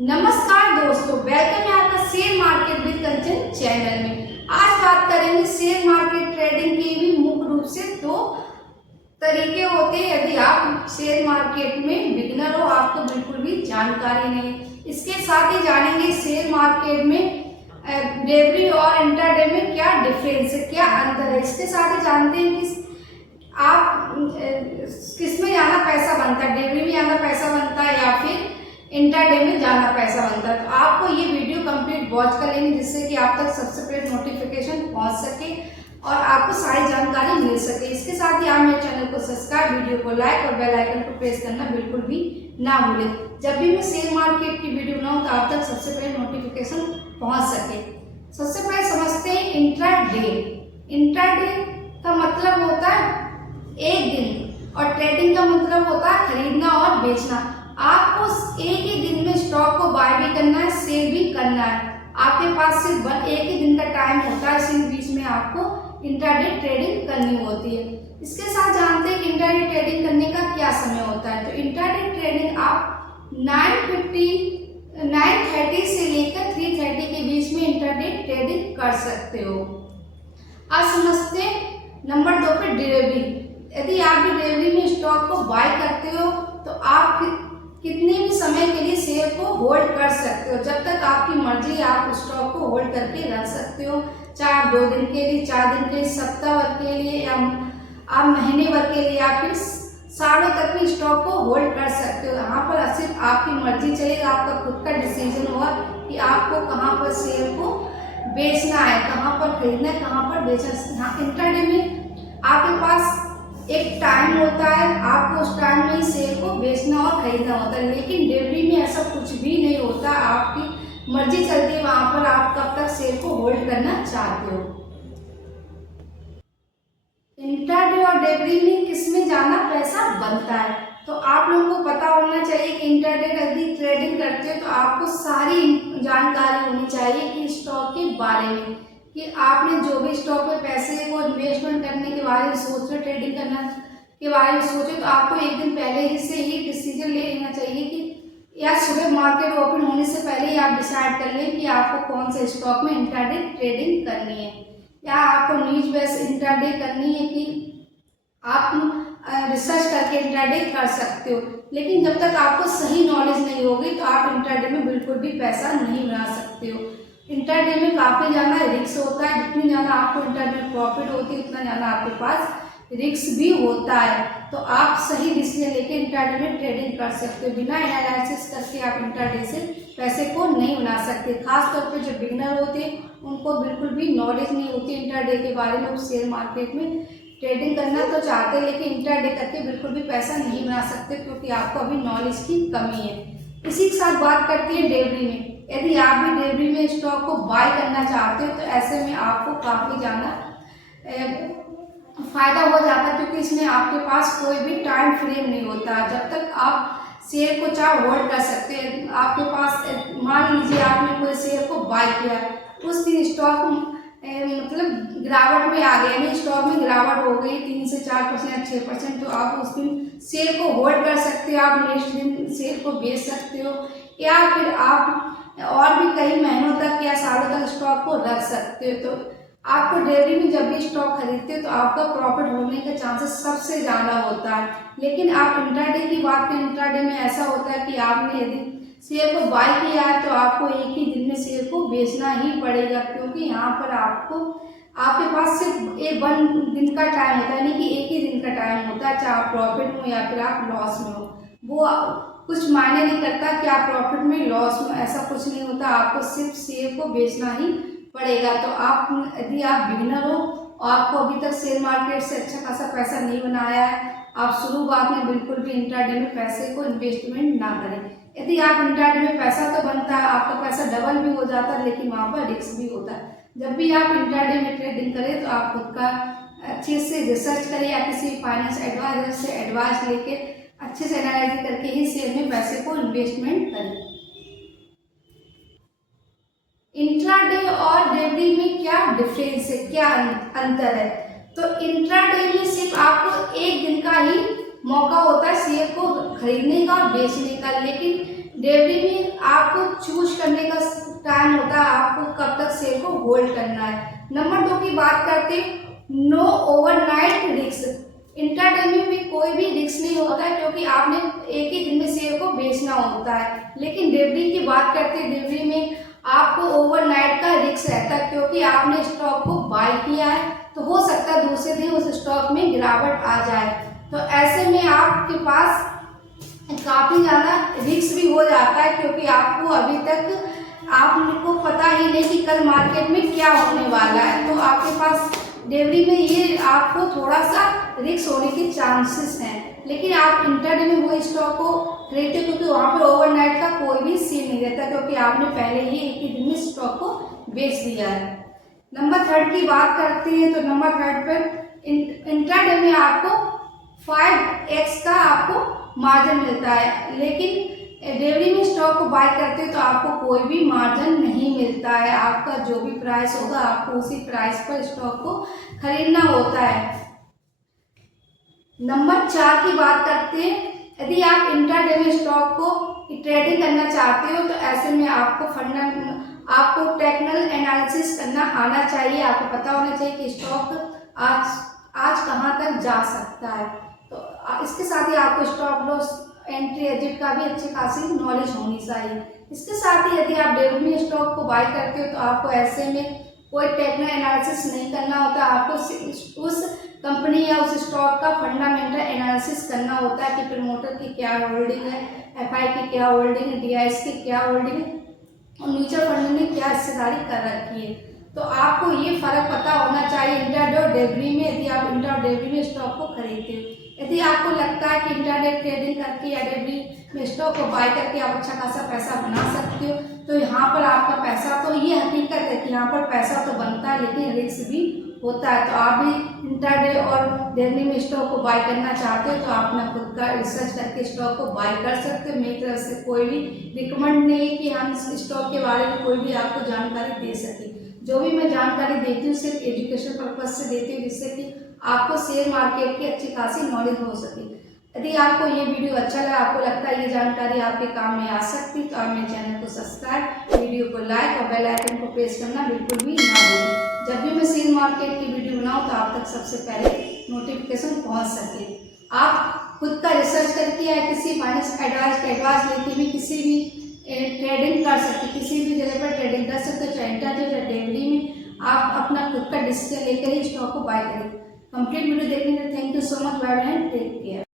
नमस्कार दोस्तों, वेलकम है आपका share market with Kanchan channel में। आज बात करेंगे शेयर मार्केट ट्रेडिंग के भी मुख्य रूप से दो तरीके होते हैं। यदि आप शेयर मार्केट में बिगिनर हो, आपको बिल्कुल भी जानकारी नहीं, इसके साथ ही जानेंगे शेयर मार्केट में डेली और इंट्राडे में क्या डिफरेंस है, क्या अंतर है। इसके साथ ही जानते हैं कि आप किसमें ज़्यादा पैसा बनता है, डेली में ज़्यादा पैसा बनता है या फिर इंट्राडे में ज़्यादा पैसा बनता है। तो आपको ये वीडियो कंप्लीट वॉच कर लेंगे जिससे कि आप तक सबसे पहले नोटिफिकेशन पहुंच सके और आपको सारी जानकारी मिल सके। इसके साथ ही आप मेरे चैनल को सब्सक्राइब, वीडियो को लाइक और बेल आइकन को प्रेस करना बिल्कुल भी ना भूलें। जब भी मैं शेयर मार्केट की वीडियो बनाऊँ तो आप तक सबसे पहले नोटिफिकेशन पहुँच सके। सबसे पहले समझते हैं इंट्राडे। इंट्राडे का मतलब होता है एक दिन और ट्रेडिंग का मतलब होता है खरीदना और बेचना। आपको एक ही दिन में स्टॉक को बाय भी करना है, सेल भी करना है। आपके पास सिर्फ एक ही दिन का टाइम होता है, इसी बीच में आपको इंट्राडे ट्रेडिंग करनी होती है। इसके साथ जानते हैं कि इंट्राडे ट्रेडिंग करने का क्या समय होता है। तो इंट्राडे ट्रेडिंग आप 9:30 से लेकर 3:30 के बीच में इंट्राडे ट्रेडिंग कर सकते हो। आज समझते हैं नंबर 2 पे डिलीवरी। यदि आप भी डिलीवरी में स्टॉक को बाय करते हो तो आप कितने भी समय के लिए शेयर को होल्ड कर सकते हो। जब तक आपकी मर्जी आप स्टॉक को होल्ड करके रख सकते हो, चाहे आप 2 दिन के लिए, 4 दिन के लिए, सप्ताह भर के लिए या आप महीने भर के लिए या फिर सालों तक भी स्टॉक को होल्ड कर सकते हो। यहाँ पर सिर्फ आपकी मर्जी चलेगा, आपका खुद का डिसीजन होगा कि आपको कहाँ पर शेयर को बेचना है, कहाँ पर खरीदना है, कहाँ पर बेचना है। यहाँ इंट्राडे में आपके पास एक टाइम होता है, आपको उस टाइम में ही शेयर को बेचना और खरीदना होता है। लेकिन डेली में ऐसा कुछ भी नहीं होता, आपकी मर्जी चलती है वहां पर आप कब तक शेयर को होल्ड करना चाहते हो। इंट्राडे और डेली में किसमें ज्यादा पैसा बनता है, तो आप लोगों को पता होना चाहिए कि इंट्राडे यदि ट्रेडिंग करते हो तो आपको सारी जानकारी होनी चाहिए कि स्टॉक के बारे में, कि आपने जो भी स्टॉक में पैसे को इन्वेस्टमेंट करने के बारे में सोच रहे, ट्रेडिंग करना के बारे में सोचे, तो आपको एक दिन पहले ही से ही डिसीजन ले लेना चाहिए कि या सुबह मार्केट ओपन होने से पहले ही आप डिसाइड कर लें कि आपको कौन से स्टॉक में इंट्राडे ट्रेडिंग करनी है, या आपको न्यूज बेस इंट्राडे करनी है कि आप रिसर्च करके इंट्राडे कर सकते हो। लेकिन जब तक आपको सही नॉलेज नहीं होगी तो आप इंट्राडे में बिल्कुल भी पैसा नहीं बना सकते हो। इंट्राडे में काफ़ी ज़्यादा रिस्क होता है, जितनी ज़्यादा आपको इंट्राडे में प्रॉफिट होती है उतना ज़्यादा आपके पास रिस्क भी होता है। तो आप सही डिसीजन लेके इंट्राडे में ट्रेडिंग कर सकते हो। बिना एनालिसिस करके आप इंट्राडे से पैसे को नहीं बना सकते। खासतौर पे जो बिगिनर होते हैं उनको बिल्कुल भी नॉलेज नहीं होती इंट्राडे के बारे में। वो शेयर मार्केट में ट्रेडिंग करना तो चाहते हैं लेकिन इंट्राडे करके बिल्कुल भी पैसा नहीं बना सकते क्योंकि आपको अभी नॉलेज की कमी है। इसी के साथ बात करते हैं डेली में। यदि आप भी डेली में स्टॉक को बाय करना चाहते हो तो ऐसे में आपको काफ़ी ज़्यादा फायदा हो जाता है, क्योंकि इसमें आपके पास कोई भी टाइम फ्रेम नहीं होता। जब तक आप शेयर को चाहे होल्ड कर सकते हैं, आपके पास मान लीजिए आपने कोई शेयर को बाय किया, उस दिन स्टॉक मतलब गिरावट में आ गया, यानी स्टॉक में गिरावट हो गई 3 से 4% 6%, तो आप उस दिन शेयर को होल्ड कर सकते हो, आप नेक्स्ट दिन शेयर को बेच सकते हो, या फिर आप और भी कई महीनों तक या सालों तक स्टॉक को रख सकते हो। तो आपको डेली में जब भी स्टॉक खरीदते हो तो आपका प्रॉफिट होने का चांसेस सबसे ज़्यादा होता है। लेकिन आप इंट्राडे की बात करें, इंट्राडे में ऐसा होता है कि आपने यदि शेयर को बाय किया है तो आपको एक ही दिन में शेयर को बेचना ही पड़ेगा, क्योंकि यहाँ पर आपके पास सिर्फ एक 1 दिन का टाइम होता है, यानी कि एक ही दिन का टाइम होता है, चाहे आप प्रॉफिट में हो या फिर आप लॉस में हो। वो कुछ मायने नहीं करता कि आप प्रॉफिट में लॉस में, ऐसा कुछ नहीं होता। आपको सिर्फ शेयर को बेचना ही पड़ेगा। तो आप यदि आप बिगिनर हो और आपको अभी तक शेयर मार्केट से अच्छा खासा पैसा नहीं बनाया है, आप शुरुआत में बिल्कुल भी इंट्राडे में पैसे को इन्वेस्टमेंट ना करें। यदि आप इंट्राडे में पैसा तो बनता है, आपका पैसा डबल भी हो जाता है, लेकिन वहाँ पर रिस्क भी होता है। जब भी आप इंट्राडे में ट्रेडिंग करें तो आप खुद का अच्छे से रिसर्च करें या किसी फाइनेंस एडवाइजर से एडवाइस लेके अच्छे से एनालिसिस करके ही शेयर में पैसे को इन्वेस्टमेंट करें। इंट्राडे और डेली में क्या डिफरेंस है, क्या अंतर है। तो इंट्राडे में सिर्फ आपको एक दिन का ही मौका होता है शेयर को खरीदने का और बेचने का, लेकिन डेवरी में आपको चूज करने का टाइम होता है, आपको कब तक शेयर को होल्ड करना है। नंबर 2 की बात करते हैं, नो ओवरनाइट रिस्क। इंट्राडे में कोई भी रिस्क नहीं होता है, क्योंकि आपने एक ही दिन में शेयर को बेचना होता है। लेकिन डेवरी की बात करते हैं, डेवरी में आपको ओवरनाइट का रिस्क रहता है, क्योंकि आपने स्टॉक को बाय किया है तो हो सकता है दूसरे दिन उस स्टॉक में गिरावट आ जाए, तो ऐसे में आपके पास काफ़ी ज़्यादा रिस्क भी हो जाता है, क्योंकि आपको अभी तक आपको पता ही नहीं कि कल मार्केट में क्या होने वाला है। तो आपके पास डेवरी में ये आपको थोड़ा सा रिस्क होने के चांसेस हैं। लेकिन आप इंट्राडे में वो स्टॉक को खरीदते, क्योंकि वहाँ पर ओवरनाइट का कोई भी सीन नहीं रहता, क्योंकि आपने पहले ही एक ही दिन में स्टॉक को बेच दिया है। नंबर 3 की बात करते हैं, तो नंबर 3 पर इंट्राडे में आपको 5x का आपको मार्जिन मिलता है, लेकिन डेवरी में स्टॉक को बाय करते हैं तो आपको कोई भी मार्जिन नहीं मिलता है। आपका जो भी प्राइस होगा आपको उसी प्राइस पर स्टॉक को खरीदना होता है। नंबर 4 की बात करते हैं, यदि आप इंट्राडे में स्टॉक को ट्रेडिंग करना चाहते हो तो ऐसे में आपको टेक्निकल एनालिसिस करना आना चाहिए। आपको पता होना चाहिए कि स्टॉक आज कहाँ तक जा सकता है। तो इसके साथ ही आपको स्टॉप लॉस, एंट्री, एग्जिट का भी अच्छी खासी नॉलेज होनी चाहिए। इसके साथ ही यदि आप डेवरी में स्टॉक को बाय करते हो तो आपको ऐसे में कोई टेक्निकल एनालिसिस नहीं करना होता, आपको उस कंपनी या उस स्टॉक का फंडामेंटल एनालिसिस करना होता है कि प्रमोटर की क्या होल्डिंग है, एफआई की क्या होल्डिंग है, डीआईएस की क्या होल्डिंग है और म्यूचुअल फंड ने क्या हिस्सेदारी कर रखी है। तो आपको ये फर्क पता होना चाहिए इंट्राडे और डेवरी में, यदि आप इंट्रा और डेवरी में स्टॉक को खरीदते हो। यदि आपको लगता है कि इंट्राडे ट्रेडिंग करके या डेवरी में स्टॉक को बाय करके आप अच्छा खासा पैसा बना सकते हो, तो यहाँ पर आपका पैसा, तो ये हकीकत है कि यहाँ पर पैसा तो बनता है लेकिन रिस्क भी होता है। तो आप भी इंट्राडे और डेवरी में स्टॉक को बाय करना चाहते हो तो आप अपना खुद का रिसर्च करके स्टॉक को बाय कर सकते हो। मेरी तरफ से कोई भी रिकमेंड नहीं है कि हम स्टॉक के बारे में कोई भी आपको जानकारी दे सके। जो भी मैं जानकारी देती हूँ सिर्फ एजुकेशन पर्पज से देती हूँ, जिससे कि आपको शेयर मार्केट की अच्छी खासी नॉलेज हो सके। यदि आपको ये वीडियो अच्छा लगा, आपको लगता है ये जानकारी आपके काम में आ सकती, तो आप मेरे चैनल को सब्सक्राइब, वीडियो को लाइक और बेल आइकन को प्रेस करना बिल्कुल भी ना भूलें। जब भी मैं शेयर मार्केट की वीडियो बनाऊँ तो आप तक सबसे पहले नोटिफिकेशन पहुँच सके। आप खुद का रिसर्च करके या किसी फाइनेंस एडवाइस लेके भी किसी भी ट्रेडिंग कर सकते, किसी भी जगह पर ट्रेडिंग कर सकते हो, चाहे इंट्राडे या डेवरी में आप अपना खुद का डिसीजन लेकर ही स्टॉक को बाय करें। कंप्लीट वीडियो देखने के लिए thank you so much, bye bye and take care.